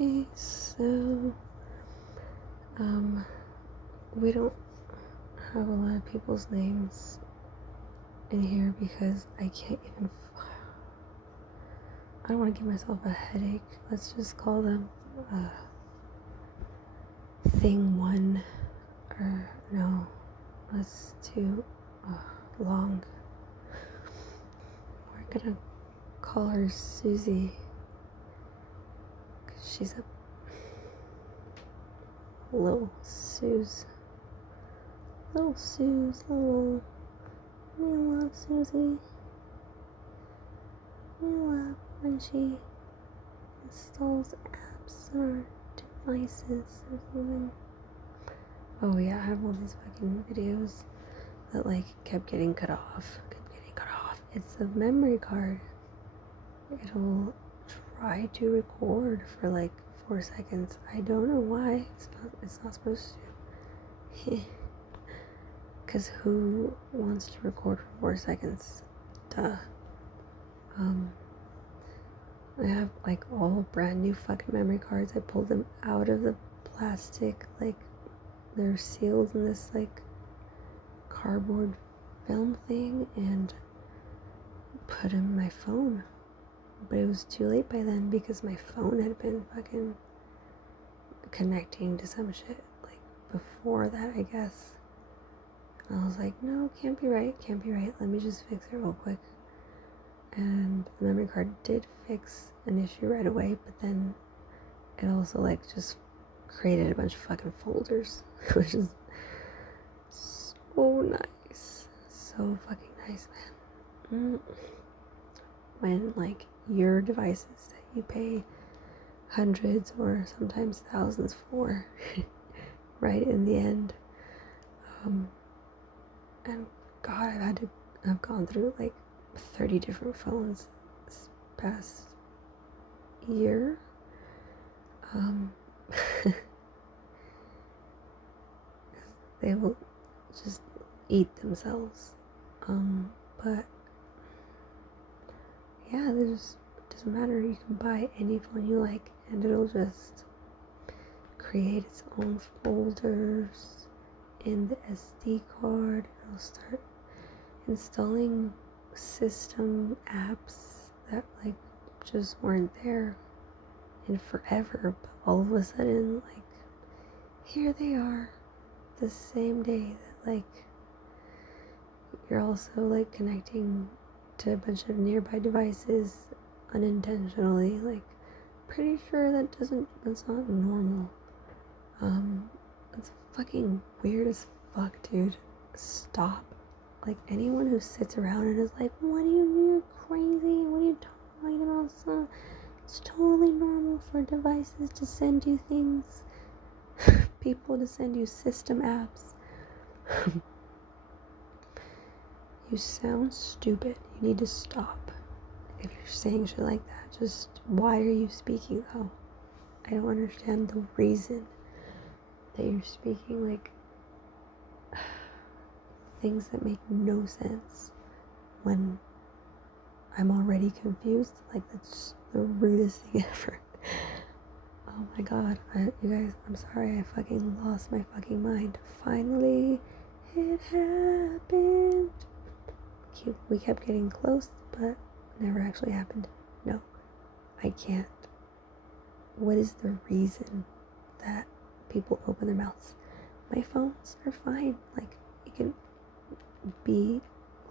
Okay, so we don't have a lot of people's names in here because I can't even. I don't want to give myself a headache. Let's just call them thing one, or no, that's too long. We're gonna call her Suzy because she's a little Suze. Little Suze, little. We love Suzy. We love when she installs apps on our devices or something. Oh yeah, I have all these fucking videos that like kept getting cut off. It's a memory card. It'll try to record for like 4 seconds. I don't know why. It's not supposed to. Cause who wants to record for 4 seconds? Duh. I have like all brand new fucking memory cards. I pulled them out of the plastic, like they're sealed in this like cardboard film thing, and put them in my phone. But it was too late by then because my phone had been fucking connecting to some shit like before that, I guess. And I was like, no, can't be right. Let me just fix it real quick. And the memory card did fix an issue right away, but then it also like just created a bunch of fucking folders, which is so nice. So fucking nice, man. When like your devices that you pay hundreds or sometimes thousands for right in the end. And God, I've gone through like 30 different phones this past year. They will just eat themselves. But yeah, it doesn't matter. You can buy any phone you like and it'll just create its own folders in the SD card. It'll start installing system apps that like just weren't there in forever, but all of a sudden like here they are the same day that like you're also like connecting to a bunch of nearby devices unintentionally. Like pretty sure that's not normal. It's fucking weird as fuck, dude. Stop. Like anyone who sits around and is like, what do you do? You're crazy. What are you talking about? So it's totally normal for devices to send you things. People to send you system apps. You sound stupid. You need to stop. If you're saying shit like that, just why are you speaking though? I don't understand the reason that you're speaking like things that make no sense when I'm already confused. Like that's the rudest thing ever. Oh my God, you guys, I'm sorry, I fucking lost my fucking mind. Finally, it happened. We kept getting close, but never actually happened. No, I can't. What is the reason that people open their mouths? My phones are fine. Like, it can be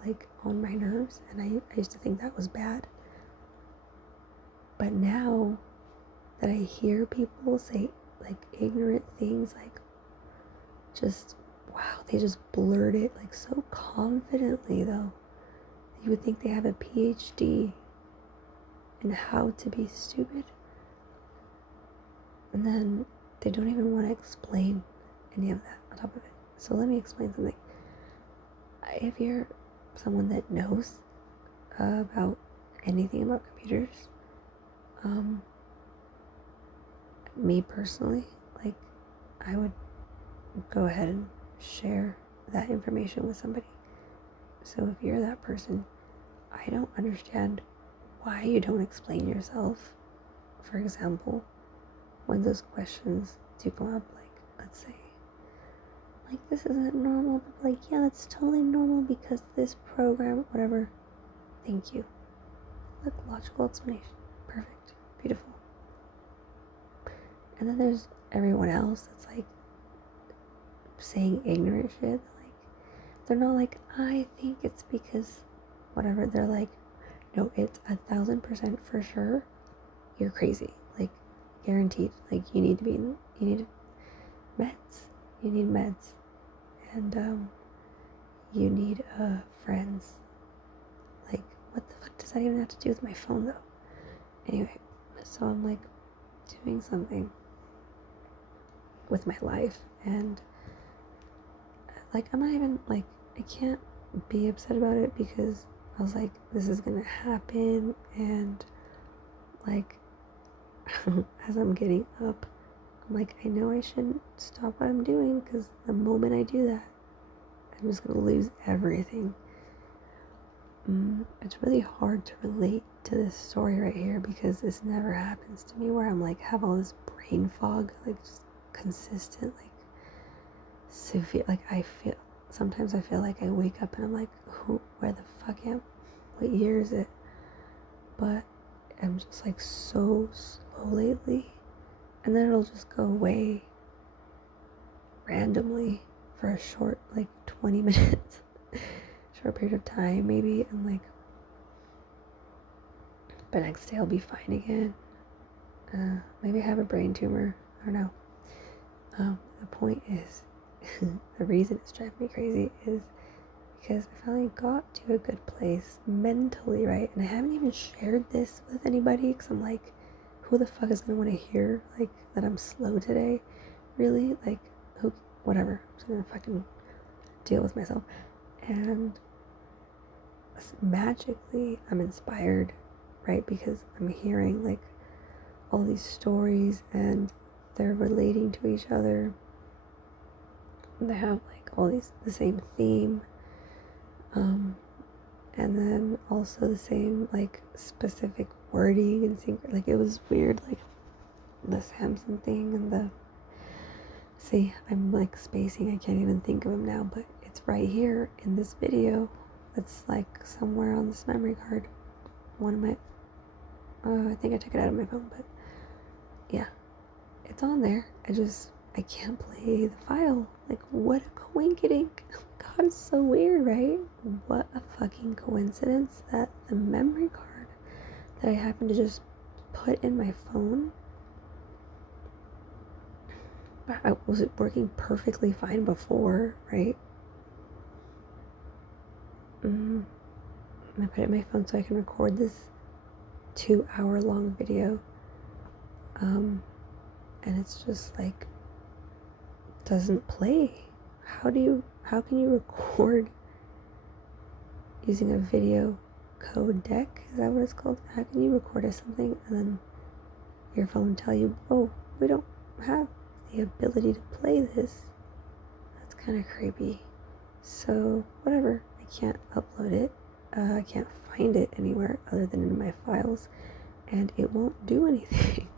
like on my nerves, and I used to think that was bad. But now that I hear people say like ignorant things, like just wow, they just blurt it like so confidently though. You would think they have a PhD in how to be stupid. And then they don't even want to explain any of that on top of it. So let me explain something. If you're someone that knows about anything about computers, me personally, like I would go ahead and share that information with somebody. So if you're that person, I don't understand why you don't explain yourself. For example, when those questions do come up, like, let's say, like, this isn't normal, but like, yeah, that's totally normal because this program, whatever. Thank you. Look, logical explanation. Perfect. Beautiful. And then there's everyone else that's like saying ignorant shit. Like, they're not like, I think it's because whatever. They're like, no, it's 1,000% for sure. You're crazy. Like, guaranteed. Like, you need meds. You need meds. And you need friends. Like, what the fuck does that even have to do with my phone though? Anyway, so I'm like doing something with my life, and like, I'm not even like, I can't be upset about it because I was like, this is gonna happen, and like as I'm getting up, I'm like, I know I shouldn't stop what I'm doing because the moment I do that, I'm just gonna lose everything. It's really hard to relate to this story right here because this never happens to me where I'm like, have all this brain fog, like just consistent, like severe, like sometimes I feel like I wake up and I'm like, where the fuck am I? What year is it? But I'm just like so slow lately, and then it'll just go away randomly for a short, like 20 minutes, short period of time maybe, and like, but next day I'll be fine again. Maybe I have a brain tumor. I don't know. The point is, the reason it's driving me crazy is because I finally got to a good place mentally, right? And I haven't even shared this with anybody because I'm like, who the fuck is gonna want to hear like that I'm slow today? Really? Like, who? Whatever. I'm just gonna fucking deal with myself. And magically, I'm inspired, right? Because I'm hearing like all these stories and they're relating to each other. They have like all the same theme, and then also the same like specific wording and secret. Like, it was weird, like the Samson thing and I'm like spacing, I can't even think of him now, but it's right here in this video. It's like somewhere on this memory card. One of my, I think I took it out of my phone, but yeah, it's on there. I can't play the file. Like, what a coinkydink. God, it's so weird, right? What a fucking coincidence that the memory card that I happened to just put in my phone, was it working perfectly fine before, right? I put it in my phone so I can record this 2-hour long video. And it's just like, doesn't play. How can you record using a video codec? Is that what it's called? How can you record something and then your phone tell you, oh, we don't have the ability to play this? That's kind of creepy. So whatever, I can't upload it. I can't find it anywhere other than in my files, and it won't do anything.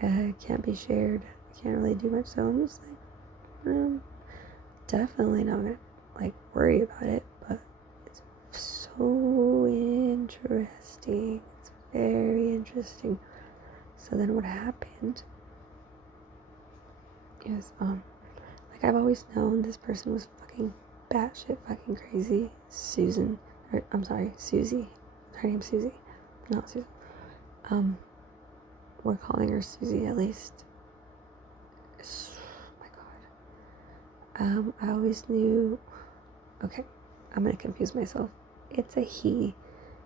It can't be shared. I can't really do much, so I'm just like, definitely not gonna like worry about it, but it's so interesting. It's very interesting. So then what happened is, like, I've always known this person was fucking batshit fucking crazy. Suzy. Her name's Suzy, not Susan. We're calling her Suzy, at least. Oh my god. I always knew. Okay, I'm gonna confuse myself. It's a he.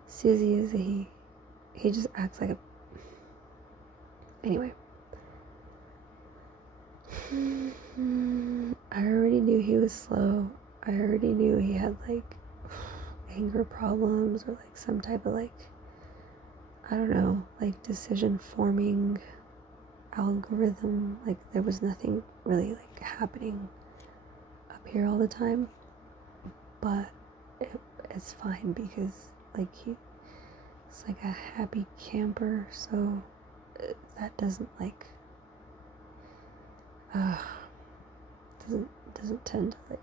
Suzy is a he. He just acts like a. Anyway. I already knew he was slow. I already knew he had like anger problems or like some type of like, I don't know, like decision forming algorithm. Like, there was nothing really like happening up here all the time, but it's fine because like he's like a happy camper, so that doesn't like doesn't tend to like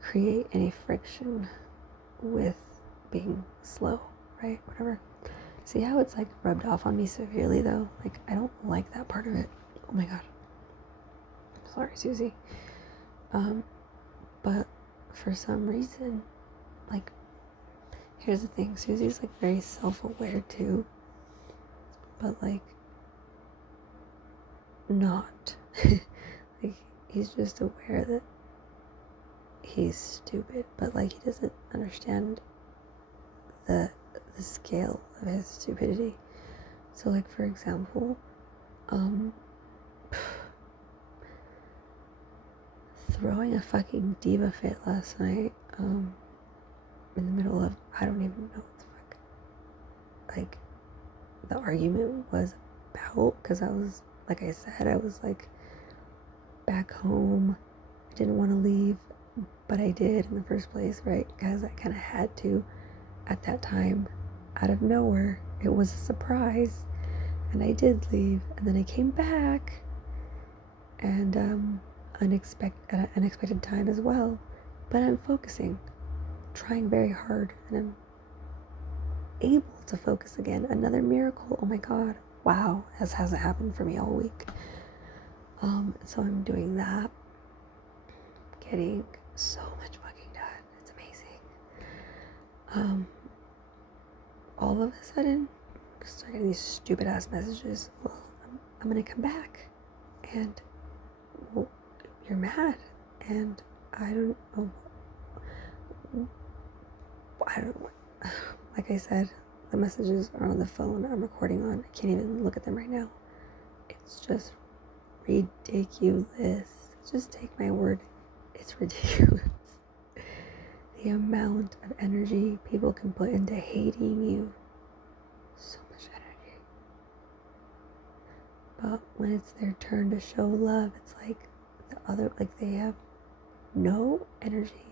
create any friction with being slow, right? Whatever. See how it's like rubbed off on me severely though? Like I don't like that part of it. Oh my god. Sorry, Suzy. But for some reason, like, here's the thing, Suzy's like very self-aware too, but like not. Like he's just aware that he's stupid, but like he doesn't understand the scale of his stupidity. So like for example, throwing a fucking diva fit last night, in the middle of, I don't even know what the fuck, like, the argument was about, because I was, like I said, I was, like, back home, I didn't want to leave, but I did in the first place, right, because I kind of had to, at that time, out of nowhere, it was a surprise, and I did leave, and then I came back, and, at an unexpected time as well, but I'm focusing, trying very hard, and I'm able to focus again. Another miracle. Oh my god, wow, this hasn't happened for me all week. So I'm doing that, getting so much fucking done. It's amazing. All of a sudden, I start getting these stupid ass messages. Well, I'm gonna come back, and well, you're mad, and I don't know. Like I said, the messages are on the phone I'm recording on. I can't even look at them right now. It's just ridiculous. Just take my word. It's ridiculous. The amount of energy people can put into hating you. So much energy. But when it's their turn to show love, it's like the other, like they have no energy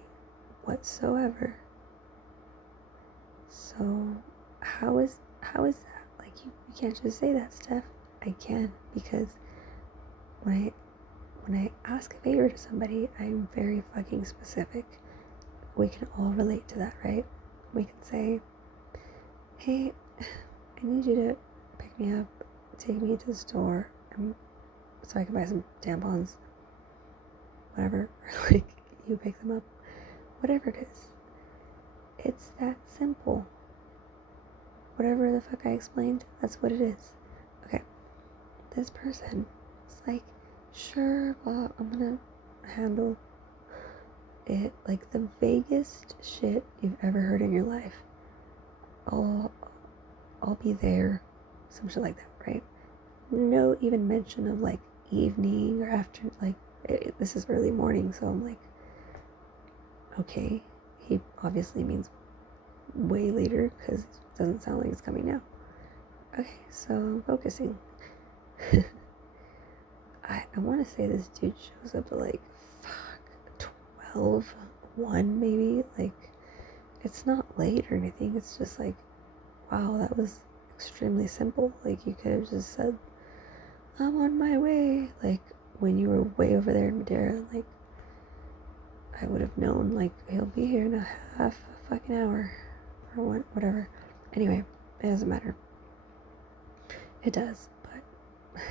whatsoever. So how is that? Like you can't just say that, Steph. I can, because when I ask a favor to somebody, I'm very fucking specific. We can all relate to that, right? We can say, hey, I need you to pick me up, take me to the store, so I can buy some tampons, whatever. Like you pick them up, whatever it is. It's that simple. Whatever the fuck I explained, that's what it is. Okay, this person is like, sure, blah, I'm gonna handle it. Like the vaguest shit you've ever heard in your life. I'll be there, some shit like that, right? No even mention of like evening or after, like this is early morning, so I'm like, okay, he obviously means way later, because it doesn't sound like it's coming now. Okay, so I'm focusing. I want to say this dude shows up at like 12, 1 maybe. Like, it's not late or anything. It's just like, wow, that was extremely simple. Like, you could have just said, I'm on my way. Like, when you were way over there in Madeira, like, I would have known, like, he'll be here in a half a fucking hour. Or whatever. Anyway, it doesn't matter. It does, but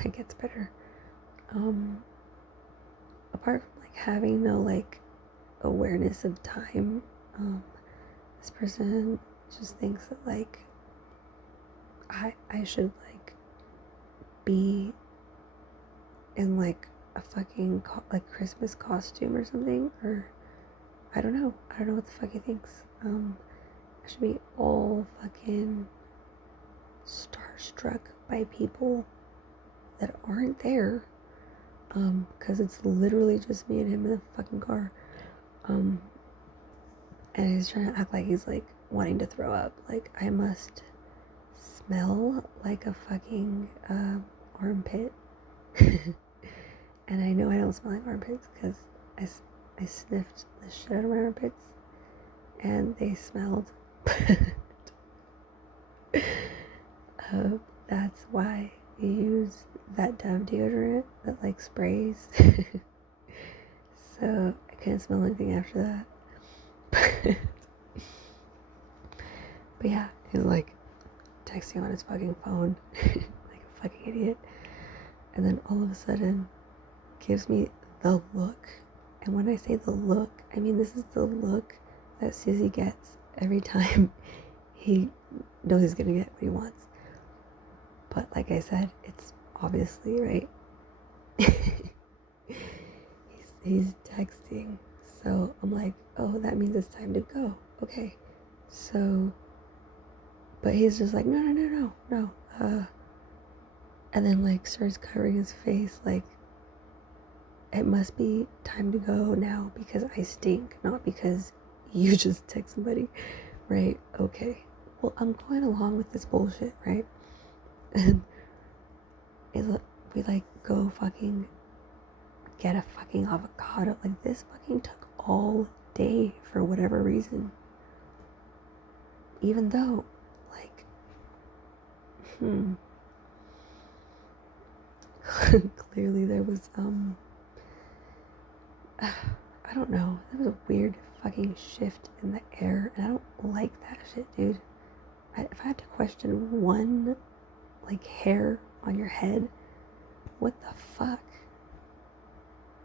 it gets better. Apart from like having no like awareness of time, this person just thinks that like I should like be in like a fucking like Christmas costume or something, or I don't know what the fuck he thinks. I should be all fucking starstruck by people that aren't there, because it's literally just me and him in the fucking car, and he's trying to act like he's like wanting to throw up. Like I must smell like a fucking armpit, and I know I don't smell like armpits because I sniffed the shit out of my armpits, and they smelled. That's why you use that Dove deodorant that like sprays. So I couldn't smell anything after that. But yeah, he was like texting on his fucking phone like a fucking idiot. And then all of a sudden gives me the look. And when I say the look, I mean this is the look that Suzy gets every time he knows he's gonna get what he wants. But like I said, it's obviously right. he's texting. So I'm like, oh, that means it's time to go. Okay. So, but he's just like, no. And then like starts covering his face like, it must be time to go now because I stink, not because you just text somebody, right? Okay. Well, I'm going along with this bullshit, right? And we like go fucking get a fucking avocado. Like this fucking took all day for whatever reason. Even though, like, clearly there was I don't know, there was a weird fucking shift in the air, and I don't like that shit, dude. If I had to question one like hair on your head, what the fuck?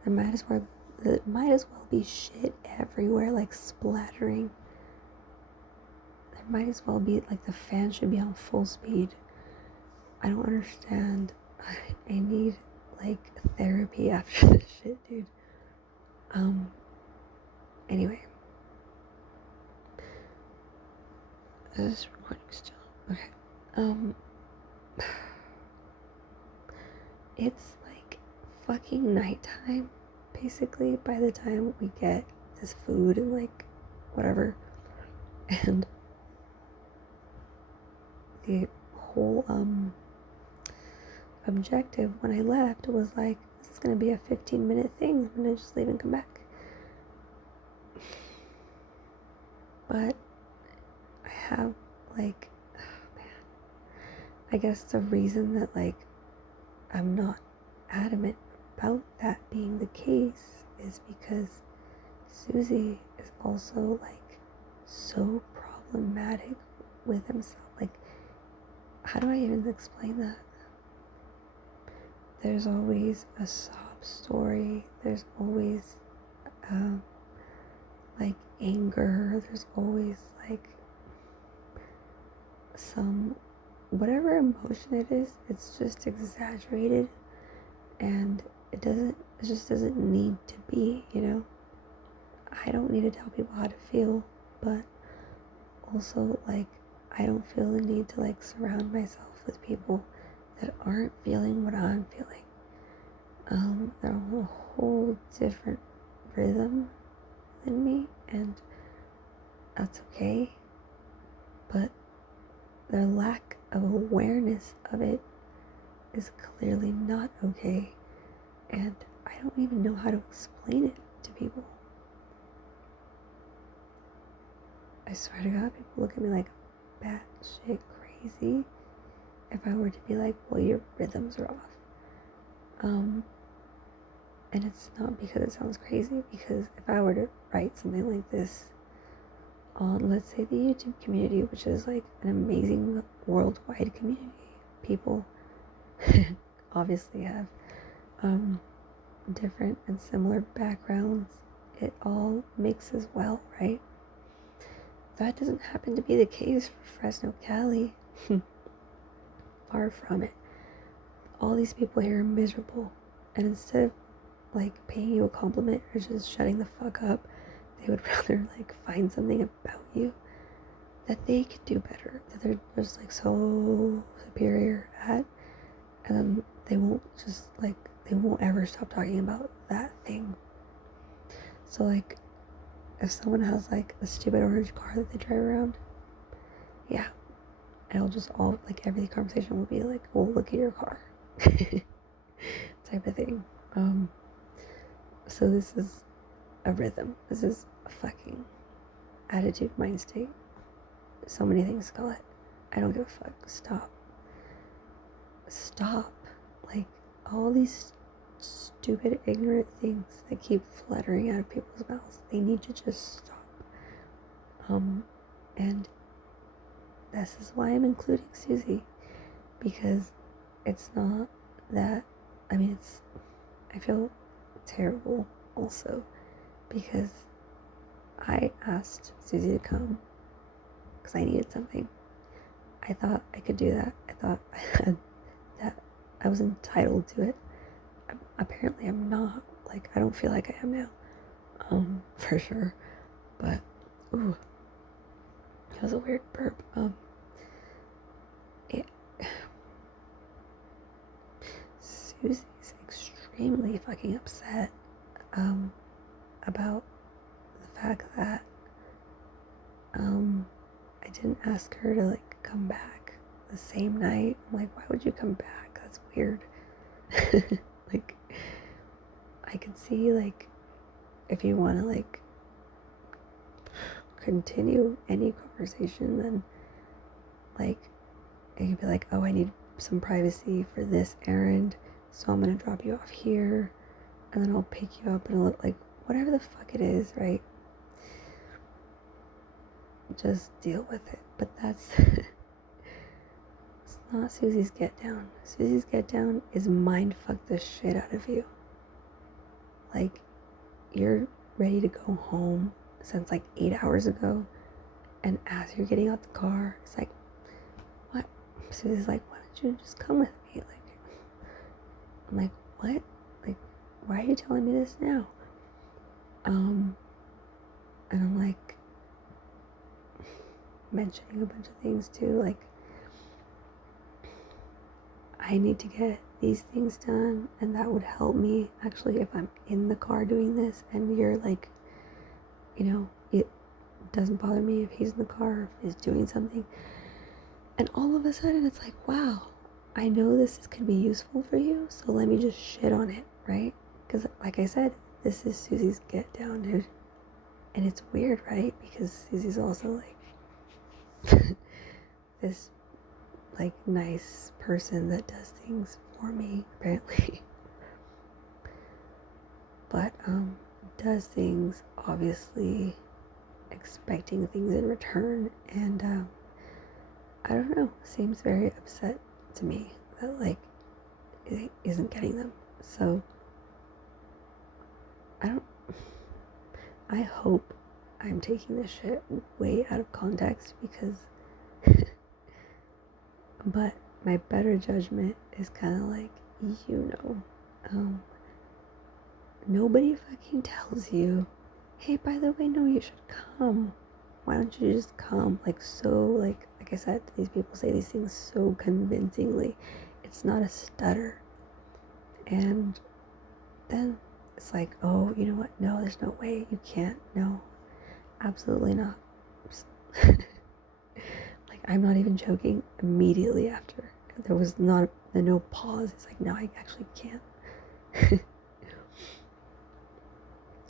There might as well be shit everywhere, like splattering. There might as well be like the fan should be on full speed. I don't understand. I need like therapy after this shit, dude. Anyway. Is this recording still? Okay. It's like fucking nighttime, basically, by the time we get this food and like whatever. And the whole objective when I left was like, this is gonna be a 15-minute thing. I'm gonna just leave and come back. But I have like, oh man, I guess the reason that like I'm not adamant about that being the case is because Suzy is also like so problematic with himself. Like, how do I even explain that? There's always a sob story. There's always like anger. There's always like some whatever emotion it is. It's just exaggerated, and it just doesn't need to be. You know, I don't need to tell people how to feel, but also like I don't feel the need to like surround myself with people that aren't feeling what I'm feeling. They're on a whole different rhythm than me, and that's okay. But their lack of awareness of it is clearly not okay, and I don't even know how to explain it to people. I swear to God, people look at me like batshit crazy if I were to be like, well, your rhythms are off. And it's not because it sounds crazy, because if I were to write something like this on, let's say, the YouTube community, which is like an amazing worldwide community, people obviously have different and similar backgrounds. It all mixes well, right? That doesn't happen to be the case for Fresno, Cali. Far from it. All these people here are miserable, and instead of like paying you a compliment or just shutting the fuck up, they would rather like find something about you that they could do better, that they're just like so superior at, and then they won't ever stop talking about that thing. So like, if someone has like a stupid orange car that they drive around, yeah, it'll just all like every conversation will be like, well, look at your car type of thing. So this is a rhythm. This is a fucking attitude, mind state. So many things to call it. I don't give a fuck. Stop. stop. Like, all these stupid, ignorant things that keep fluttering out of people's mouths, they need to just stop. And this is why I'm including Suzy, because it's not that, I feel terrible also, because I asked Suzy to come because I needed something. I thought I could do that. I thought that I was entitled to it. Apparently I'm not. Like, I don't feel like I am now. For sure. But, ooh, that was a weird burp. Suzy's extremely fucking upset, about the fact that, I didn't ask her to, like, come back the same night. I'm like, why would you come back? That's weird. Like, I could see, like, if you want to, like, continue any conversation, then, like, it could be like, oh, I need some privacy for this errand, so I'm gonna drop you off here, and then I'll pick you up, and it'll look like whatever the fuck it is, right? Just deal with it. But that's it's not Suzy's get down. Suzy's get down is mind fuck the shit out of you. Like, you're ready to go home since like 8 hours ago, and as you're getting out the car, it's like, what? Suzy's like, why don't you just come with me? Like, I'm like, what? Like, why are you telling me this now? And I'm like mentioning a bunch of things too, like, I need to get these things done, and that would help me actually if I'm in the car doing this, and you're like, it doesn't bother me if he's in the car or if he's doing something. And all of a sudden it's like, wow, I know this could be useful for you, so let me just shit on it, right? Because like I said, this is Suzy's get down, dude. And it's weird, right? Because Suzy's also like this, like, nice person that does things for me, apparently. But does things obviously expecting things in return, and I don't know, seems very upset to me that, like, it isn't getting them. So I hope I'm taking this shit way out of context, because but my better judgment is kind of like, nobody fucking tells you, hey, by the way, no, you should come. Why don't you just come? Like, so, like I said, these people say these things so convincingly. It's not a stutter. And then it's like, oh, you know what? No, there's no way. You can't. No, absolutely not. Like, I'm not even joking. Immediately after, there was no pause. It's like, no, I actually can't.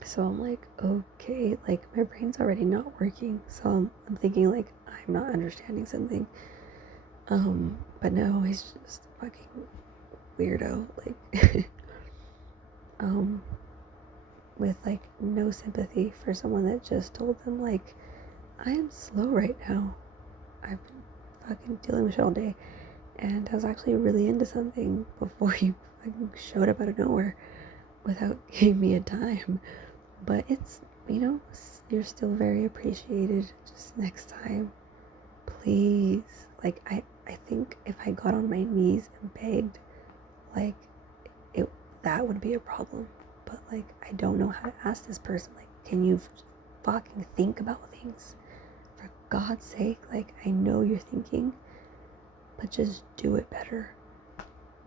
So I'm like, okay, like, my brain's already not working. So I'm thinking, like, I'm not understanding something. But no, he's just a fucking weirdo. Like, with, like, no sympathy for someone that just told them, like, I am slow right now. I've been fucking dealing with shit all day, and I was actually really into something before you fucking showed up out of nowhere without giving me a time. But it's, you're still very appreciated. Just next time, please. Like, I think if I got on my knees and begged, like, that would be a problem. But, like, I don't know how to ask this person, like, can you fucking think about things? For God's sake, like, I know you're thinking, but just do it better.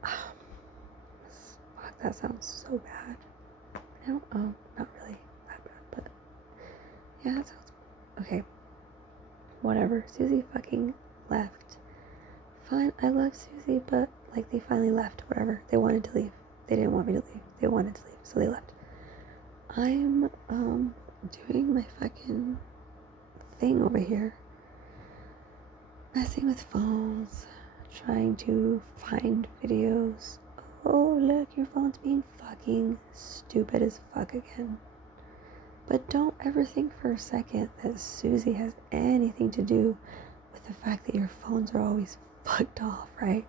Fuck, that sounds so bad. Not really that bad, but yeah, that sounds okay. Whatever. Suzy fucking left. Fine, I love Suzy, but, like, they finally left. Whatever. They wanted to leave. They didn't want me to leave. They wanted to leave, so they left. I'm doing my fucking thing over here, messing with phones, trying to find videos. Oh, look, your phone's being fucking stupid as fuck again. But don't ever think for a second that Suzy has anything to do with the fact that your phones are always fucked off, right?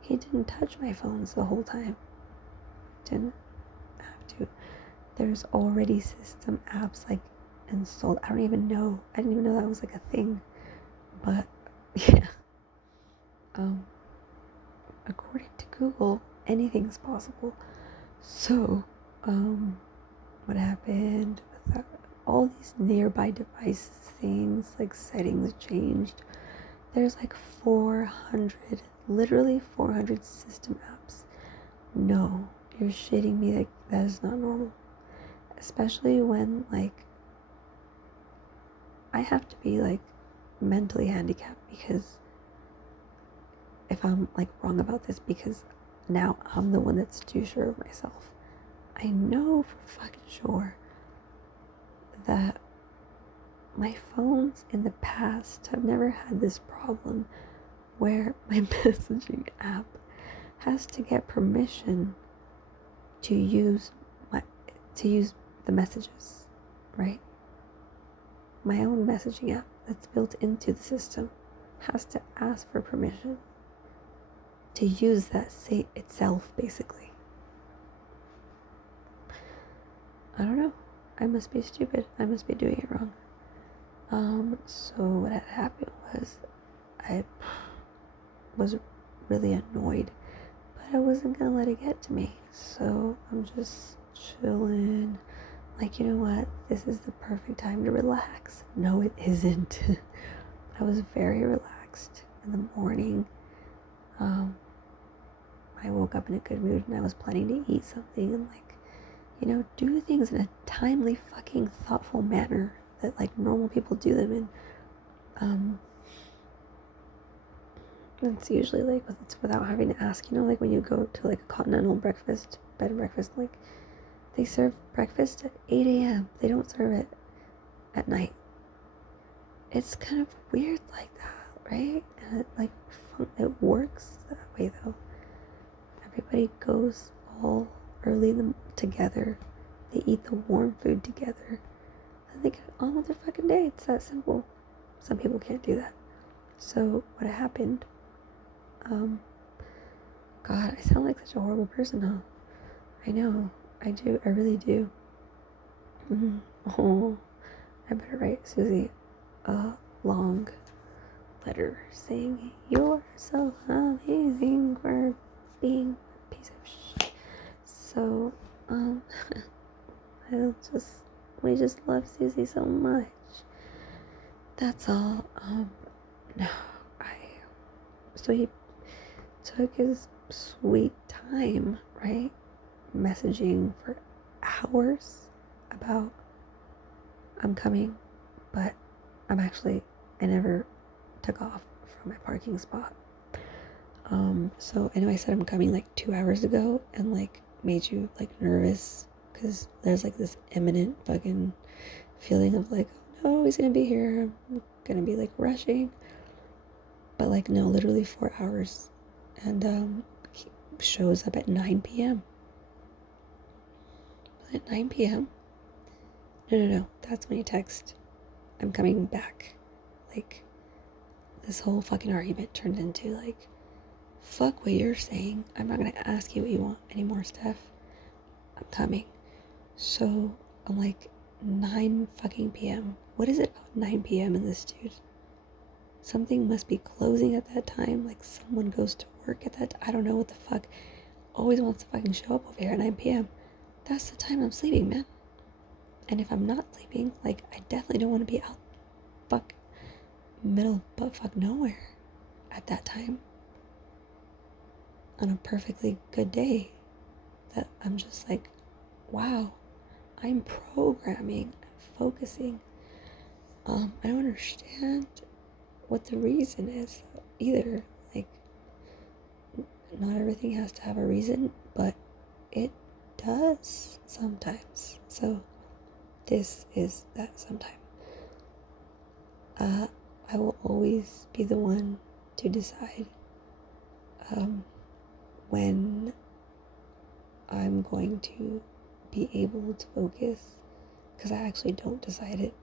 He didn't touch my phones the whole time. Didn't have to. There's already system apps like installed. I didn't even know that was like a thing. But yeah. According to Google, anything's possible. So, what happened with that? All these nearby devices things, like settings changed. There's like 400, literally 400 system apps. No, you're shitting me. Like, that is not normal. Especially when, like, I have to be, like, mentally handicapped because if I'm, like, wrong about this, because now I'm the one that's too sure of myself. I know for fucking sure that my phones in the past have never had this problem where my messaging app has to get permission to use the messages, right? My own messaging app that's built into the system has to ask for permission to use that say itself, basically. I don't know. I must be stupid. I must be doing it wrong. So what had happened was I was really annoyed, but I wasn't gonna let it get to me. So I'm just chilling. Like, you know what? This is the perfect time to relax. No, it isn't. I was very relaxed in the morning. I woke up in a good mood and I was planning to eat something and, like, you know, do things in a timely, fucking thoughtful manner that, like, normal people do them in. It's usually, like, it's without having to ask, you know, like when you go to, like, a continental breakfast, bed and breakfast, like, they serve breakfast at 8 a.m. They don't serve it at night. It's kind of weird like that, right? And it works that way, though. Everybody goes all early together. They eat the warm food together. And they get on with their fucking day. It's that simple. Some people can't do that. So what happened? God, I sound like such a horrible person, huh? I know. I do. I really do. Oh, I better write Suzy a long letter saying you're so amazing for being a piece of shit. So, we just love Suzy so much. That's all. No, so he took his sweet time, right? Messaging for hours about I'm coming, but I never took off from my parking spot. So I know I said I'm coming like 2 hours ago and like made you like nervous because there's like this imminent fucking feeling of like, oh no, he's gonna be here. I'm gonna be like rushing. But like, no, literally 4 hours. And he shows up at 9 p.m. At 9 p.m.? No. That's when he texted, I'm coming back. Like, this whole fucking argument turned into like, fuck what you're saying. I'm not gonna ask you what you want anymore, Steph. I'm coming. So I'm like, 9 fucking p.m. What is it about 9 p.m. in this dude? Something must be closing at that time. Like someone goes to work at that I don't know what the fuck. Always wants to fucking show up over here at 9 p.m. That's the time I'm sleeping, man. And if I'm not sleeping, like, I definitely don't want to be out middle butt fuck nowhere at that time on a perfectly good day that I'm just like, wow, I'm programming, I'm focusing. I don't understand what the reason is either. Like, not everything has to have a reason, but it does sometimes. So this is that sometime. I will always be the one to decide when I'm going to be able to focus, because I actually don't decide it.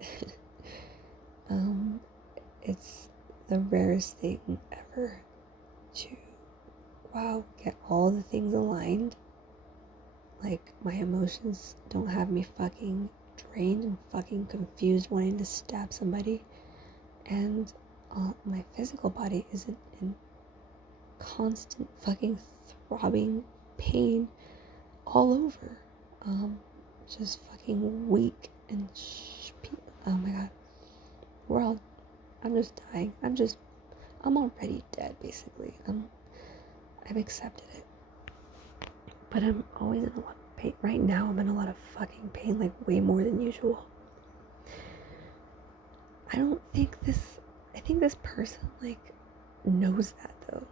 It's the rarest thing ever to, get all the things aligned. Like, my emotions don't have me fucking drained and fucking confused wanting to stab somebody. And my physical body isn't in constant fucking throbbing pain all over. Just fucking weak and oh my god. I'm just dying. I'm already dead, basically. I've accepted it. But I'm always in a lot of pain. Right now, I'm in a lot of fucking pain, like way more than usual. I think this person, like, knows that, though.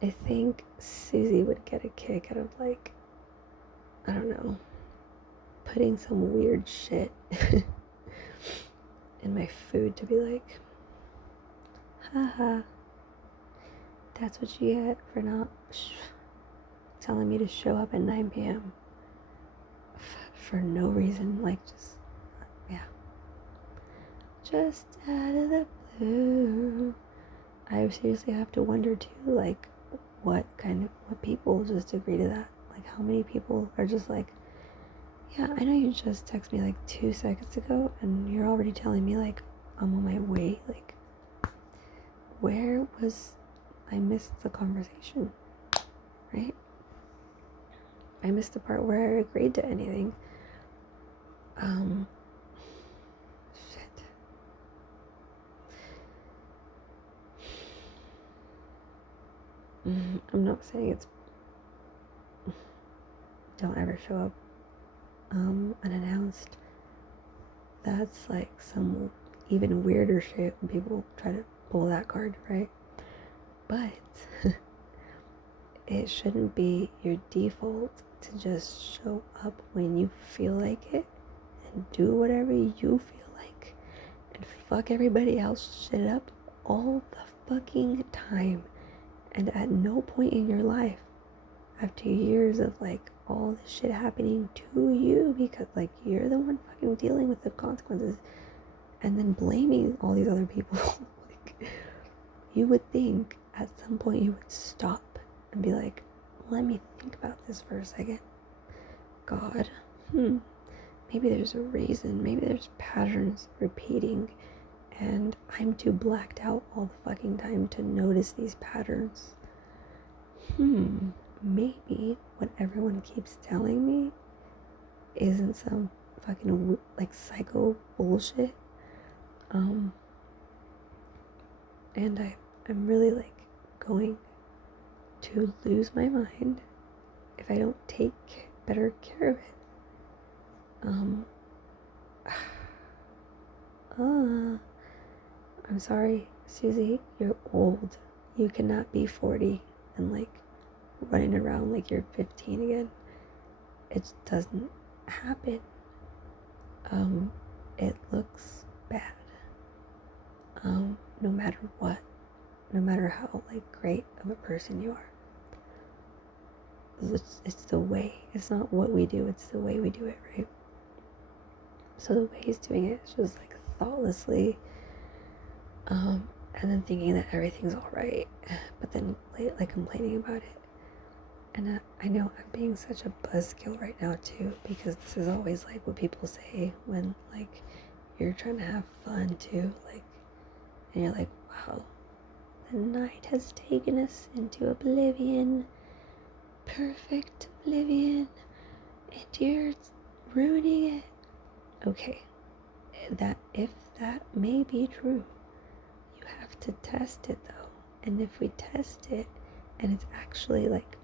I think Suzy would get a kick out of, like, I don't know, putting some weird shit in my food to be like, haha, that's what you get for not telling me to show up at 9 p.m. For no reason, like, just out of the blue. I seriously have to wonder too, like, what people just agree to that. Like, how many people are just like, yeah, I know you just texted me like 2 seconds ago and you're already telling me like I'm on my way. Like, where was I missed the conversation, right? I missed the part where I agreed to anything. Shit. I'm not saying it's don't ever show up unannounced. That's like some even weirder shit when people try to pull that card, right? But it shouldn't be your default to just show up when you feel like it and do whatever you feel like and fuck everybody else shit up all the fucking time. And at no point in your life, after years of like all this shit happening to you, because like you're the one fucking dealing with the consequences, and then blaming all these other people, like, you would think at some point you would stop and be like, let me think about this for a second. God, maybe there's a reason, maybe there's patterns repeating, and I'm too blacked out all the fucking time to notice these patterns. Maybe what everyone keeps telling me isn't some fucking like psycho bullshit. And I'm really like going to lose my mind if I don't take better care of it. I'm sorry, Suzy, you're old. You cannot be 40 and like running around like you're 15 again. It doesn't happen. It looks bad. No matter what, no matter how like great of a person you are. It's the way. It's not what we do, it's the way we do it, right? So the way he's doing it is just like thoughtlessly, and then thinking that everything's all right, but then like complaining about it. And I know I'm being such a buzzkill right now too, because this is always like what people say when like you're trying to have fun too, like, and you're like, wow, the night has taken us into oblivion, perfect oblivion, and you're ruining it. Okay, that if that may be true, you have to test it though. And if we test it and it's actually like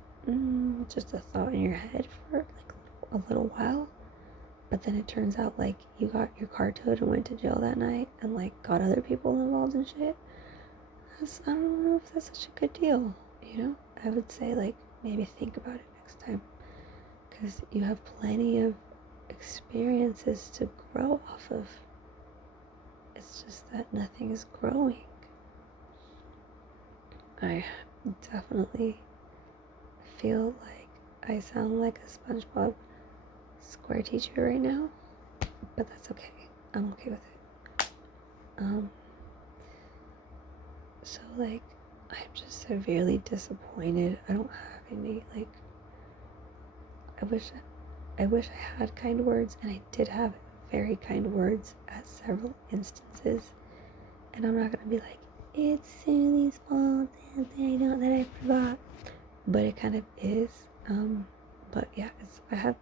just a thought in your head for like a little while, but then it turns out like you got your car towed and went to jail that night and like got other people involved in shit, I don't know if that's such a good deal, you know? I would say like maybe think about it next time, because you have plenty of experiences to grow off of. It's just that nothing is growing. I definitely feel like I sound like a SpongeBob square teacher right now, but that's okay. I'm okay with it. So like, I'm just severely disappointed. I don't have any like. I wish I had kind words, and I did have very kind words at several instances. And I'm not gonna be like, it's Suzy's fault that I forgot, but it kind of is. But yeah, I have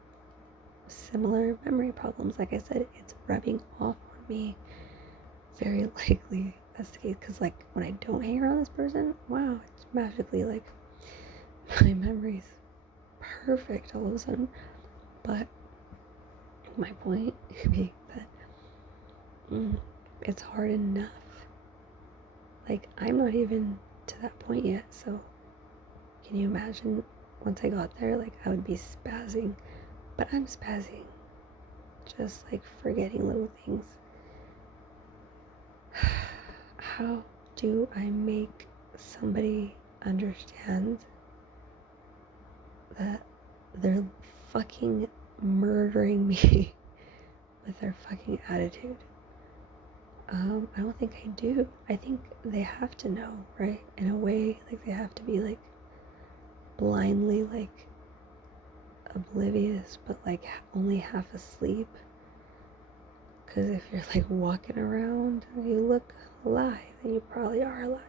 similar memory problems. Like I said, it's rubbing off on me. Very likely that's the case, because like when I don't hang around this person, wow, it's magically like my memory's perfect all of a sudden. But my point being that it's hard enough. Like, I'm not even to that point yet, so can you imagine once I got there? Like, I would be spazzing, but I'm spazzing, just like forgetting little things. How do I make somebody understand that they're fucking murdering me with their fucking attitude? I don't think I do. I think they have to know, right? In a way, like they have to be like blindly like oblivious, but like only half asleep. Because if you're like walking around and you look alive, then you probably are alive.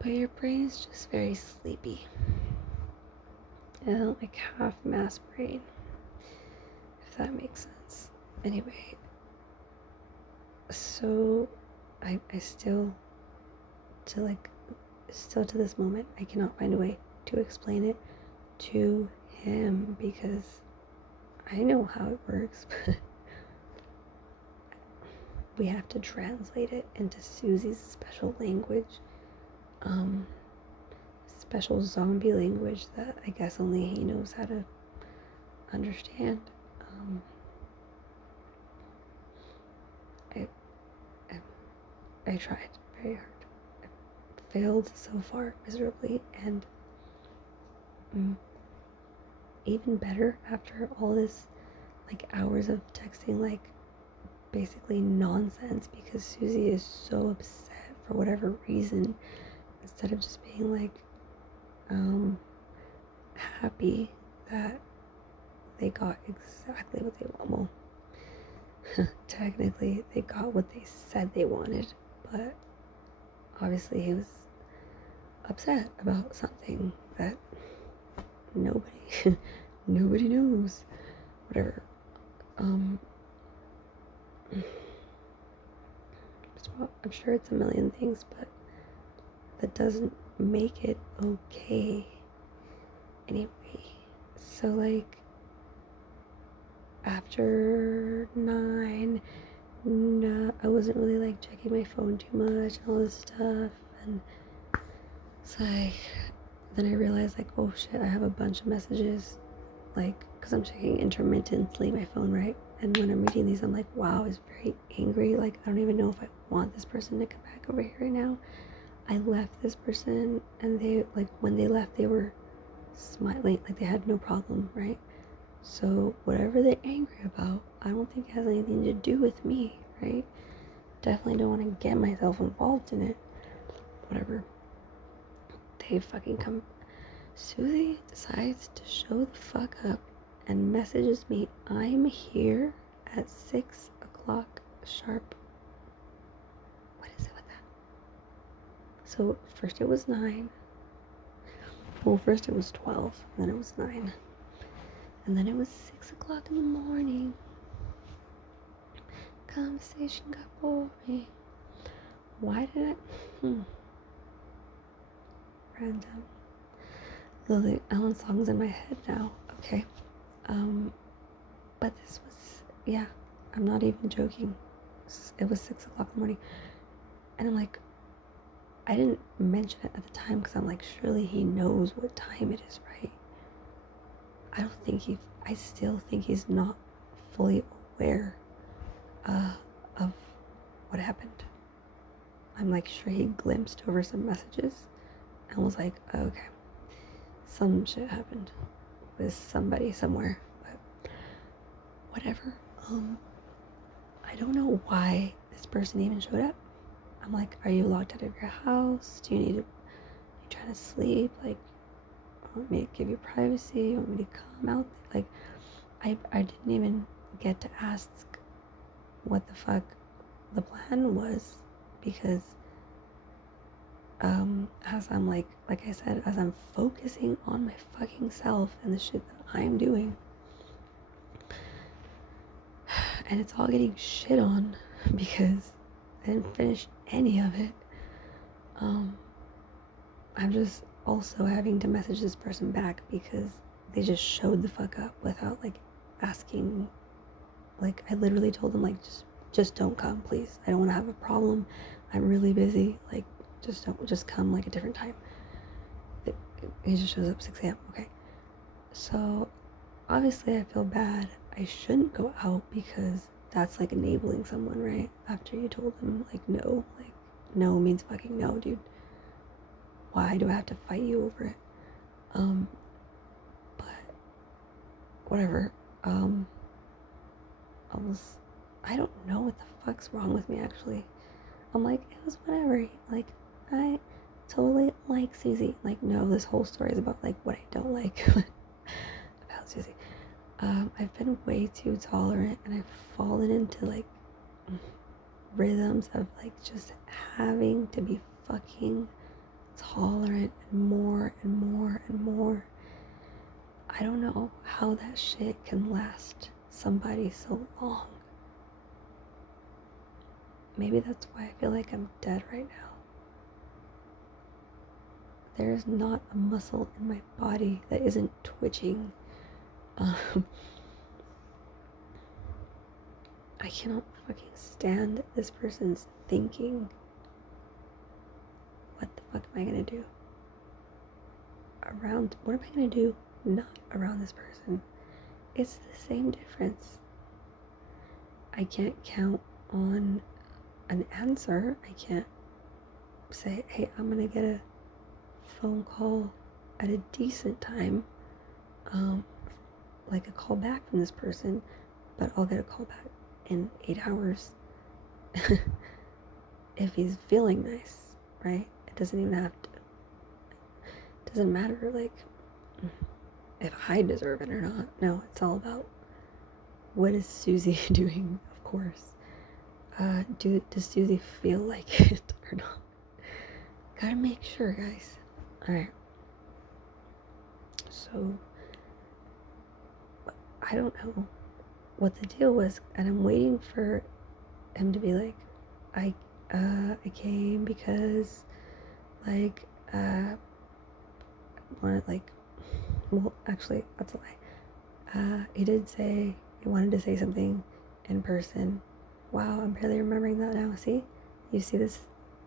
But your brain is just very sleepy. And like half mass brain, if that makes sense. Anyway, so I still to this moment, I cannot find a way to explain it to him because I know how it works, but we have to translate it into Suzy's special language, special zombie language that I guess only he knows how to understand. I tried very hard. I failed so far miserably, and even better after all this like hours of texting like basically nonsense because Suzy is so upset for whatever reason, instead of just being like happy that they got exactly what they want. Well, technically they got what they said they wanted, but obviously he was upset about something that nobody knows. Whatever. I'm sure it's a million things, but that doesn't make it okay. Anyway, so like after 9, no, I wasn't really like checking my phone too much and all this stuff, and it's like then I realized like, oh shit, I have a bunch of messages, like because I'm checking intermittently my phone, right? And when I'm reading these, I'm like, wow, it's very angry. Like, I don't even know if I want this person to come back over here right now. I left this person, and they, like, when they left, they were smiling. Like, they had no problem, right? So, whatever they're angry about, I don't think it has anything to do with me, right? Definitely don't want to get myself involved in it. Whatever. They fucking come. Suzy decides to show the fuck up and messages me, I'm here at 6 o'clock sharp. What is it with that? So first it was 9. Well, first it was 12, then it was 9. And then it was 6 o'clock in the morning. Conversation got boring. Why did I? Random. Lily Allen songs in my head now. Okay. But this was, yeah, I'm not even joking. It was 6 o'clock in the morning. And I'm like, I didn't mention it at the time because I'm like, surely he knows what time it is, right? I still think he's not fully aware of what happened. I'm like sure he glimpsed over some messages and was like, oh, okay, some shit happened with somebody somewhere, but whatever. I don't know why this person even showed up. I'm like, are you locked out of your house? Do you need to, you trying to sleep? Like, want me to give you privacy? You want me to come out? Like, I didn't even get to ask what the fuck the plan was, because as I'm like I said, as I'm focusing on my fucking self and the shit that I'm doing, and it's all getting shit on because I didn't finish any of it. I'm just also having to message this person back because they just showed the fuck up without like asking. Like, I literally told them like, just don't come, please. I don't want to have a problem. I'm really busy. Like, just come like a different time. He just shows up 6 a.m. Okay. So obviously I feel bad. I shouldn't go out because that's like enabling someone, right? After you told them like no means fucking no, dude. Why do I have to fight you over it? But whatever. I don't know what the fuck's wrong with me actually. I'm like, it was whatever. Like, I totally like Suzy. Like, no, this whole story is about like what I don't like about Suzy. I've been way too tolerant, and I've fallen into like rhythms of like just having to be fucking tolerant and more and more and more. I don't know how that shit can last somebody so long. Maybe that's why I feel like I'm dead right now. There's not a muscle in my body that isn't twitching. I cannot fucking stand this person's thinking. What the fuck am I gonna do? What am I gonna do not around this person? It's the same difference. I can't count on an answer. I can't say, hey, I'm gonna get a phone call at a decent time, like a call back from this person, but I'll get a call back in 8 hours. If he's feeling nice, right? It doesn't even have to, it doesn't matter like if I deserve it or not. No, it's all about what is Suzy doing, of course. Does Suzy feel like it or not? Gotta make sure, guys. Alright. So, I don't know what the deal was, and I'm waiting for him to be like, I came because, like, wanted, like, well, actually, that's a lie. He did say he wanted to say something in person. Wow, I'm barely remembering that now. See? You see this?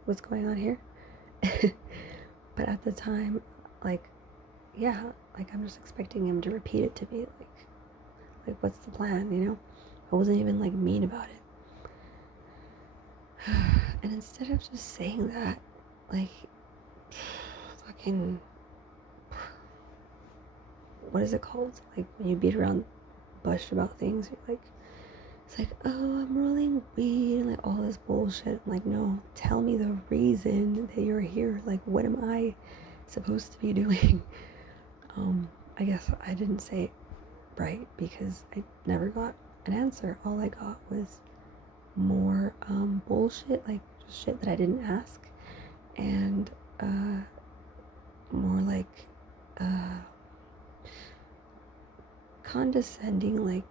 What's going on here? But at the time, like, yeah, like, I'm just expecting him to repeat it to me, like, what's the plan, you know? I wasn't even, like, mean about it. And instead of just saying that, like, fucking, what is it called? Like, when you beat around the bush about things, you're like, it's like, oh, I'm rolling weed, and like all this bullshit. I'm like, no, tell me the reason that you're here. Like, what am I supposed to be doing? I guess I didn't say it right because I never got an answer. All I got was more bullshit, like just shit that I didn't ask, and more like condescending, like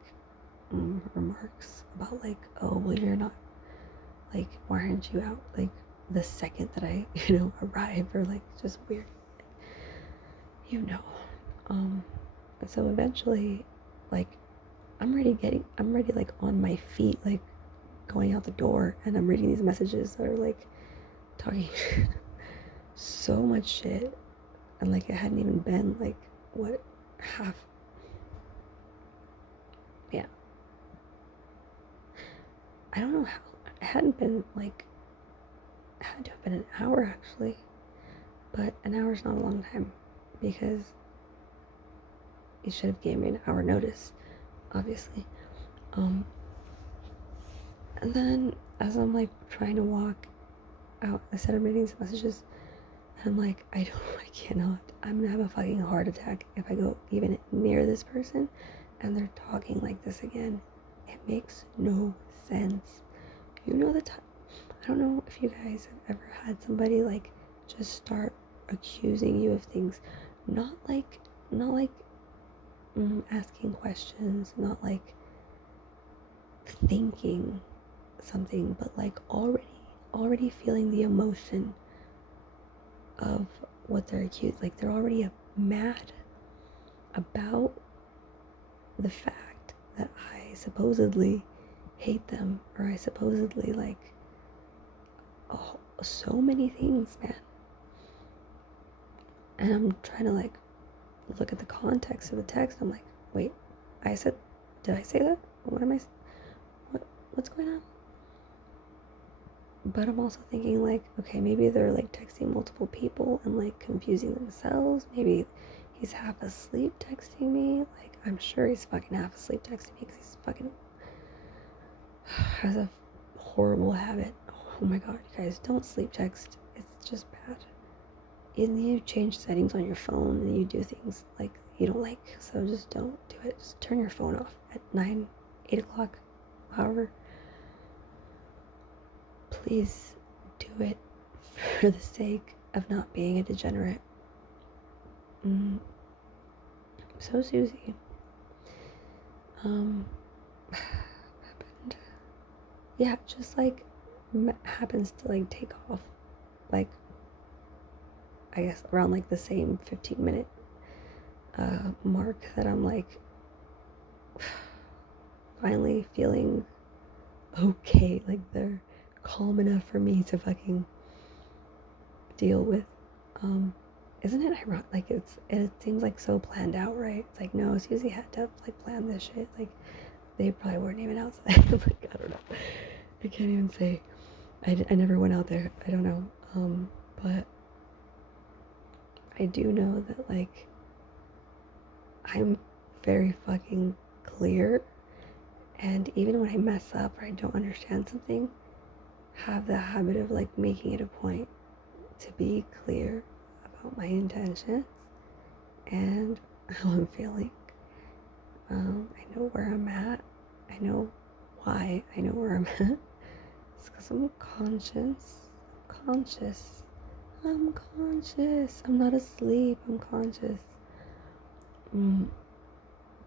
remarks about like, oh, well, you're not, like, why aren't you out like the second that I arrive, or like just weird, so eventually, like, I'm ready like on my feet, like going out the door, and I'm reading these messages that are like talking so much shit, and like it hadn't even been like what, half, yeah, I don't know how, it hadn't been like had to have been an hour actually, but an hour's not a long time because you should have gave me an hour notice, obviously. And then as I'm like trying to walk out, I started reading some messages, and I'm like, I cannot. I'm gonna have a fucking heart attack if I go even near this person and they're talking like this again. It makes no sense. You know the time. I don't know if you guys have ever had somebody like just start accusing you of things, not like asking questions, not like thinking something, but like already feeling the emotion of what they're accused. Like they're already mad about the fact that I supposedly hate them, or I supposedly like, oh, so many things, man. And I'm trying to like look at the context of the text. I'm like, wait, did I say that? What's going on? But I'm also thinking like, okay, maybe they're like texting multiple people and like confusing themselves. Maybe he's half asleep texting me. Like, I'm sure he's fucking half asleep texting me because he's fucking has a horrible habit. Oh my god, you guys, don't sleep text. It's just bad. And you change settings on your phone and you do things like you don't like, so just don't do it. Just turn your phone off at 9, 8 o'clock, however. Please do it for the sake of not being a degenerate. So Suzy, happened. Yeah, just like happens to like take off, like I guess around like the same 15-minute mark that I'm like finally feeling okay, like they're calm enough for me to fucking deal with. Isn't it ironic? Like it seems like so planned out, right? It's like, no, Suzy had to like plan this shit. Like they probably weren't even outside. Like, I don't know. I can't even say. I never went out there. I don't know. But I do know that like I'm very fucking clear, and even when I mess up or I don't understand something, have the habit of like making it a point to be clear about my intentions and how I'm feeling. I know where I'm at. I know why I know where I'm at. It's because I'm conscious. I'm conscious. I'm not asleep. I'm conscious.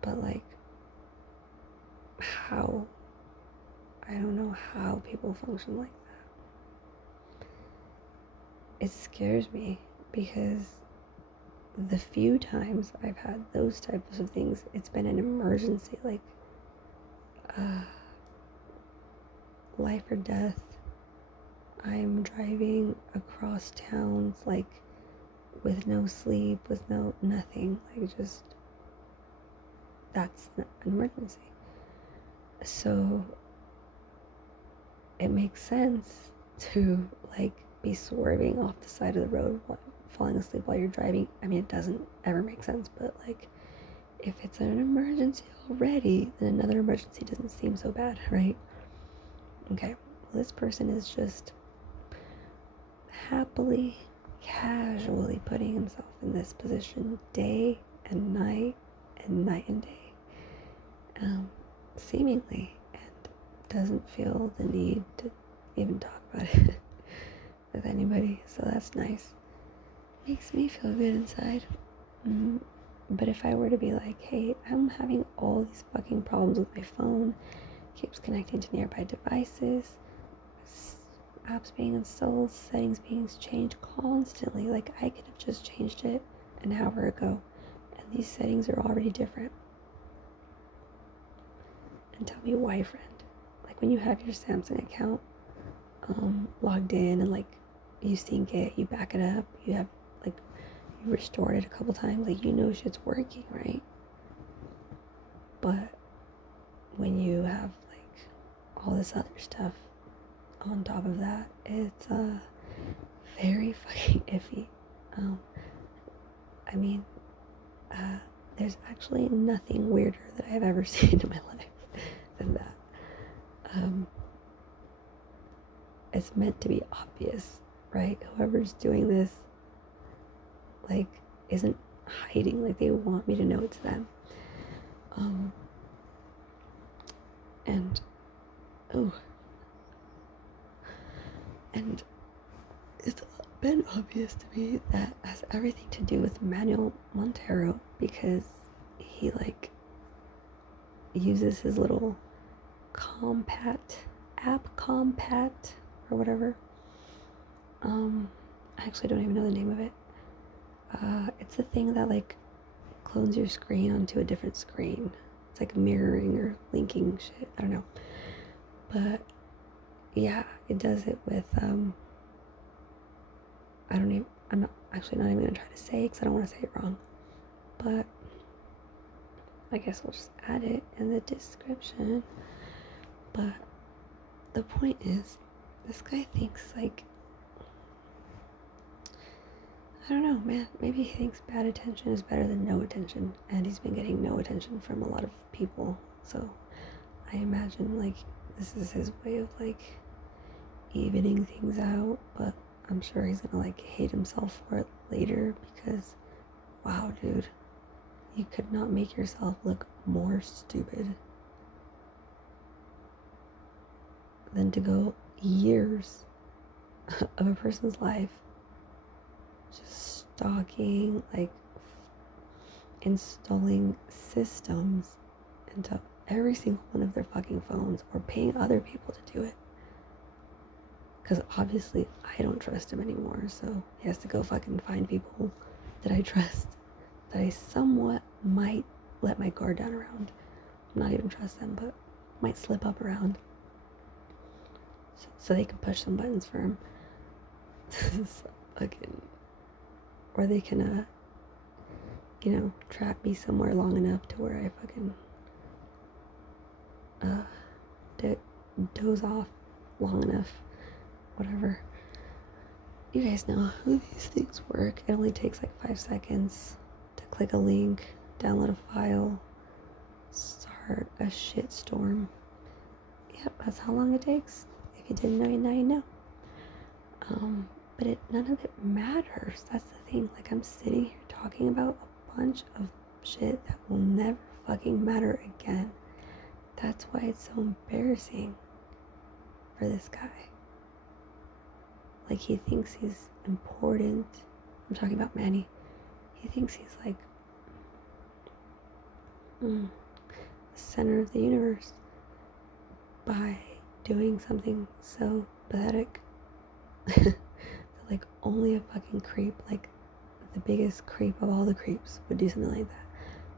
But like, how? I don't know how people function like that. It scares me because the few times I've had those types of things, it's been an emergency, like life or death. I'm driving across towns like with no sleep, with nothing, like just that's an emergency. So it makes sense to like be swerving off the side of the road while falling asleep while you're driving. I mean, it doesn't ever make sense, but like if it's an emergency already, then another emergency doesn't seem so bad, right? Okay, well, this person is just happily, casually putting himself in this position day and night and day, seemingly, and doesn't feel the need to even talk about it with anybody, so that's nice. Makes me feel good inside. But if I were to be like, hey, I'm having all these fucking problems with my phone, keeps connecting to nearby devices, apps being installed, settings being changed constantly, like I could have just changed it an hour ago, and these settings are already different. And tell me why, friend. Like when you have your Samsung account logged in and like you sync it, you back it up, you have like you restored it a couple times, like you know shit's working, right? But when you have like all this other stuff on top of that, very fucking iffy. I mean, there's actually nothing weirder that I've ever seen in my life than that. It's meant to be obvious, right? Whoever's doing this, like, isn't hiding. Like, they want me to know it's them. And it's been obvious to me that has everything to do with Manuel Montero, because he like uses his little compact or whatever. I actually don't even know the name of it. It's a thing that like clones your screen onto a different screen. It's like mirroring or linking shit. I don't know. But yeah, it does it with I'm not even gonna try to say it because I don't want to say it wrong. But I guess I'll just add it in the description. But the point is, this guy thinks like, I don't know, man, maybe he thinks bad attention is better than no attention, and he's been getting no attention from a lot of people, so I imagine like this is his way of like evening things out. But I'm sure he's gonna like hate himself for it later, because wow, dude, you could not make yourself look more stupid than to go years of a person's life just stalking, like installing systems into every single one of their fucking phones, or paying other people to do it. Because obviously I don't trust him anymore, so he has to go fucking find people that I trust, that I somewhat might let my guard down around. Not even trust them, but might slip up around, so they can push some buttons for him. Fucking, or they can trap me somewhere long enough to where I fucking doze off long enough, whatever. You guys know how these things work. It only takes like 5 seconds to click a link, download a file, start a shitstorm. Yep, that's how long it takes. If you didn't know, now you know. But none of it matters. That's the thing. Like, I'm sitting here talking about a bunch of shit that will never fucking matter again. That's why it's so embarrassing for this guy. Like, he thinks he's important. I'm talking about Manny. He thinks he's like the center of the universe by doing something so pathetic. That like only a fucking creep, like the biggest creep of all the creeps, would do something like that.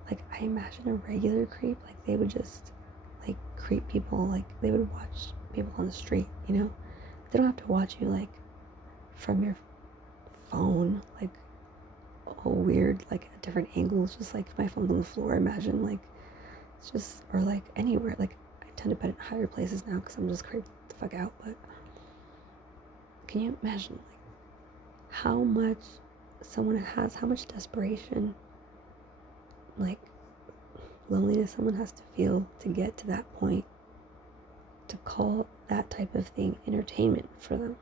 Like, I imagine a regular creep, like they would just like creep people, like they would watch people on the street, you know? They don't have to watch you like from your phone, like all weird, like at different angles, just like my phone's on the floor, imagine, like it's just, or like anywhere, like I tend to put it in higher places now because I'm just creeped the fuck out. But can you imagine like how much someone has, how much desperation, like loneliness someone has to feel to get to that point, to call that type of thing entertainment for them?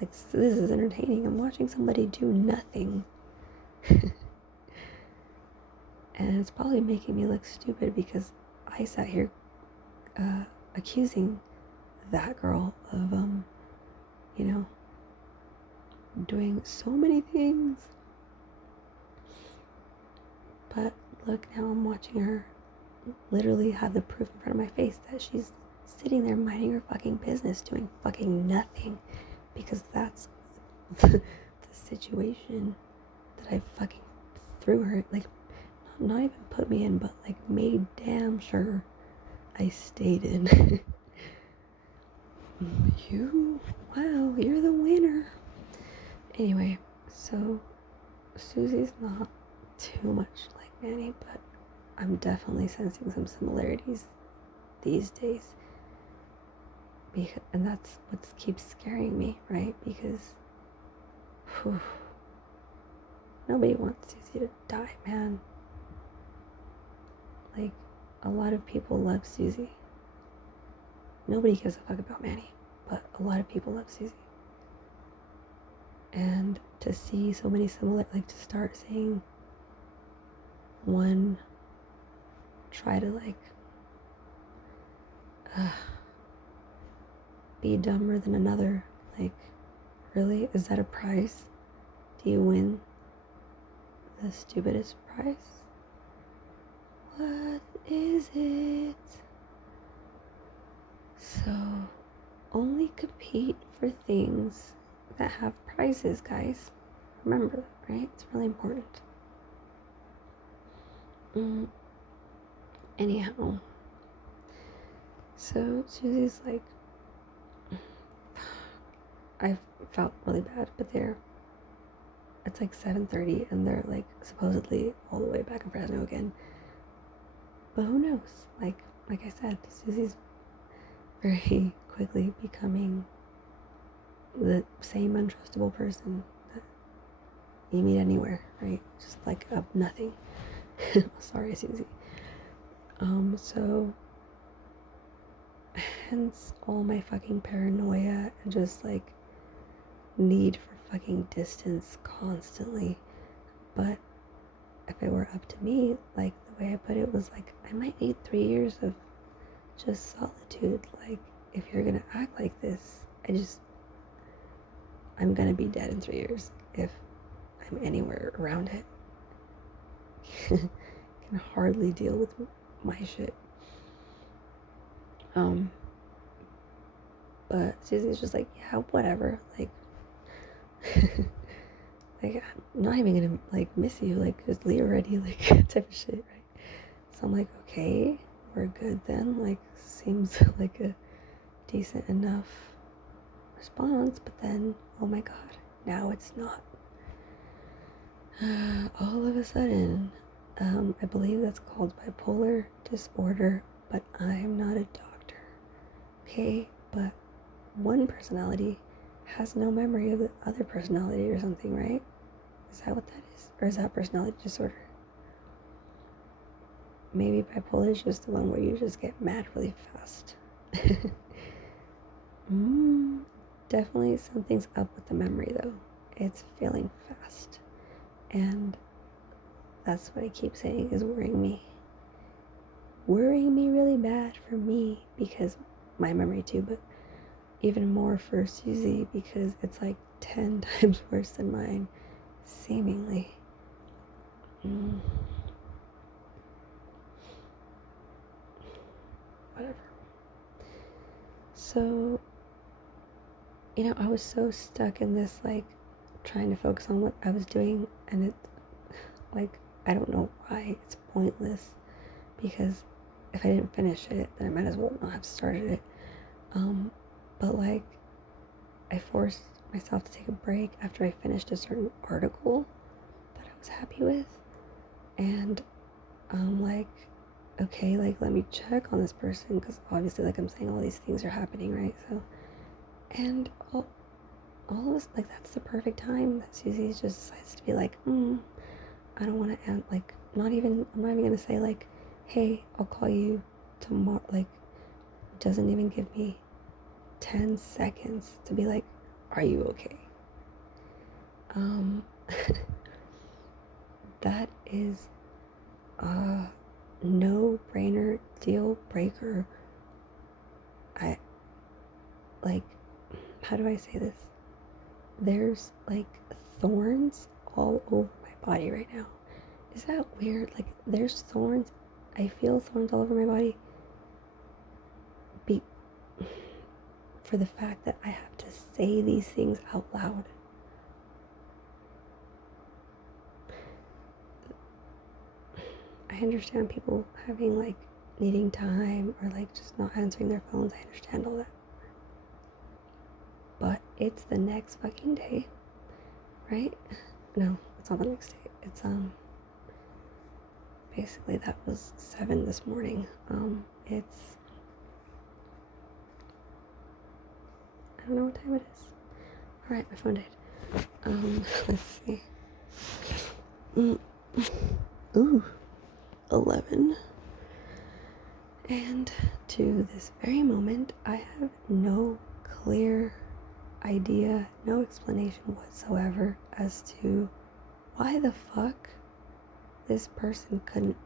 Like, this is entertaining. I'm watching somebody do nothing. And it's probably making me look stupid because I sat here accusing that girl of doing so many things. But look, now I'm watching her literally have the proof in front of my face that she's sitting there minding her fucking business, doing fucking nothing, because that's the situation that I fucking threw her, like, not even put me in, but like made damn sure I stayed in. Wow, you're the winner. Anyway, so Suzy's not too much like Manny, but I'm definitely sensing some similarities these days. And that's what keeps scaring me, right? Because Whew. Nobody wants Suzy to die, man. Like, a lot of people love Suzy. Nobody gives a fuck about Manny, but a lot of people love Suzy. And to see so many similar, like, to start seeing one try to, like, be dumber than another. Like, really? Is that a prize? Do you win the stupidest prize? What is it? So, only compete for things that have prizes, guys. Remember that, right? It's really important. Anyhow, so Suzy's like, I felt really bad, but it's like 7:30 and they're like supposedly all the way back in Fresno again. But who knows? Like I said, Suzy's very quickly becoming the same untrustable person that you meet anywhere, right? Just like nothing. Sorry, Suzy. So hence all my fucking paranoia and just like need for fucking distance constantly. But if it were up to me, like the way I put it was like, I might need 3 years of just solitude. Like, if you're gonna act like this, I'm gonna be dead in 3 years if I'm anywhere around it. Can hardly deal with my shit. But Suzy's just like, yeah, whatever. Like, like I'm not even gonna like miss you. Like, just leave already. Like, type of shit, right? So I'm like, okay, we're good then. Like, seems like a decent enough response. But then, oh my god, now it's not. All of a sudden, I believe that's called bipolar disorder, but I'm not a doctor. Okay, but one personality has no memory of the other personality or something, right? Is that what that is? Or is that personality disorder? Maybe bipolar is just the one where you just get mad really fast. Definitely something's up with the memory though. It's failing fast. And that's what I keep saying is worrying me. Worrying me really bad for me because my memory too, but even more for Suzy because it's like 10 times worse than mine, seemingly. Whatever. So, I was so stuck in this, like, trying to focus on what I was doing, and it, like, I don't know why, it's pointless, because if I didn't finish it, then I might as well not have started it. But, like, I forced myself to take a break after I finished a certain article that I was happy with, and I'm like, okay, like, let me check on this person, because obviously, like I'm saying, all these things are happening, right? So, and all of us, like, that's the perfect time that Suzy just decides to be like, I don't want to end, like, I'm not even gonna say, like, hey, I'll call you tomorrow, like, doesn't even give me 10 seconds to be like, are you okay? That is a no-brainer deal breaker. How do I say this? There's, like, thorns all over my body right now. Is that weird? Like, there's thorns. I feel thorns all over my body. For the fact that I have to say these things out loud. I understand people having, like, needing time or, like, just not answering their phones. I understand all that. But it's the next fucking day, right? No, it's not the next day. It's, basically that was 7 this morning. It's, I don't know what time it is. Alright, my phone died. Let's see. Ooh, 11. And to this very moment, I have no clear idea, no explanation whatsoever as to why the fuck this person couldn't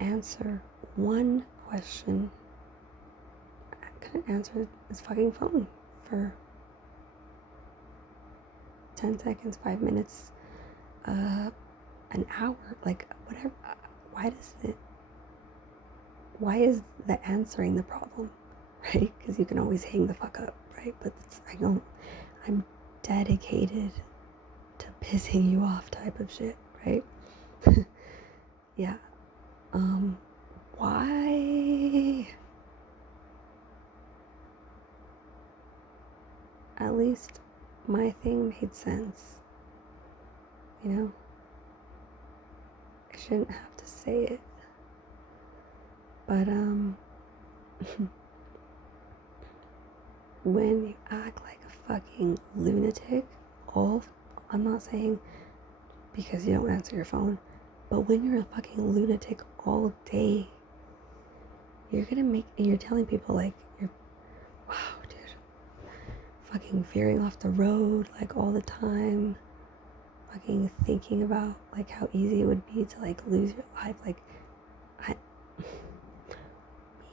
answer one question. I couldn't answer his fucking phone for 10 seconds, 5 minutes, an hour, like whatever. Why is the answering the problem, right? Because you can always hang the fuck up, right? But I'm dedicated to pissing you off type of shit, right? Yeah. Why? At least my thing made sense, you know? I shouldn't have to say it, but when you act like a fucking lunatic, I'm not saying because you don't answer your phone, but when you're a fucking lunatic all day, you're telling people like wow, dude, fucking veering off the road like all the time, fucking thinking about like how easy it would be to like lose your life, like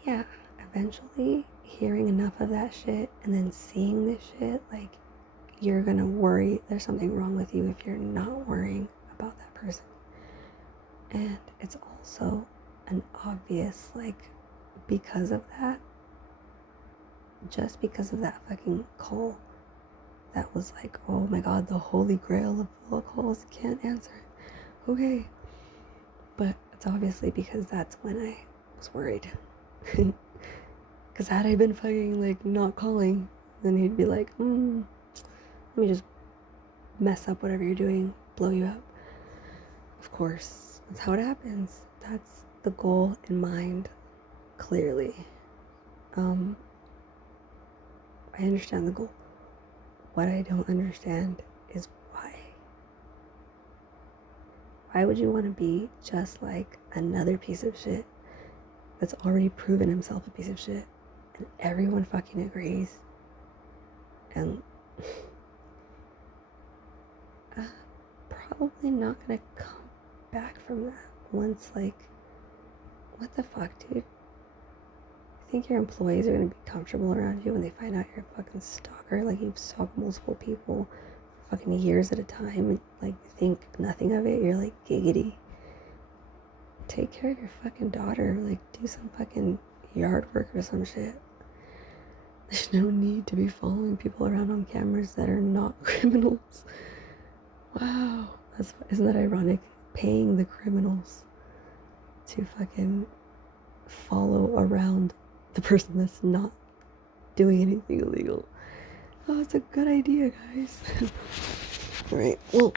yeah, eventually hearing enough of that shit and then seeing this shit, like you're gonna worry there's something wrong with you if you're not worrying about that person. And it's also an obvious, like, because of that, just because of that fucking call that was like, oh my god, the holy grail of all calls, can't answer it. Okay. But it's obviously because that's when I was worried. Because had I been fucking like not calling, then he'd be like, let me just mess up whatever you're doing, blow you up. Of course, that's how it happens. That's the goal in mind, clearly. I understand the goal. What I don't understand is why. Why would you want to be just like another piece of shit that's already proven himself a piece of shit and everyone fucking agrees? And probably not gonna come back from that once, like, what the fuck, dude? You think your employees are gonna be comfortable around you when they find out you're a fucking stalker? Like, you've stalked multiple people for fucking years at a time and like you think nothing of it? You're like, giggity. Take care of your fucking daughter. Like, do some fucking yard work or some shit. There's no need to be following people around on cameras that are not criminals. Wow. Isn't that ironic? Paying the criminals to fucking follow around the person that's not doing anything illegal. Oh, it's a good idea, guys. Alright, well,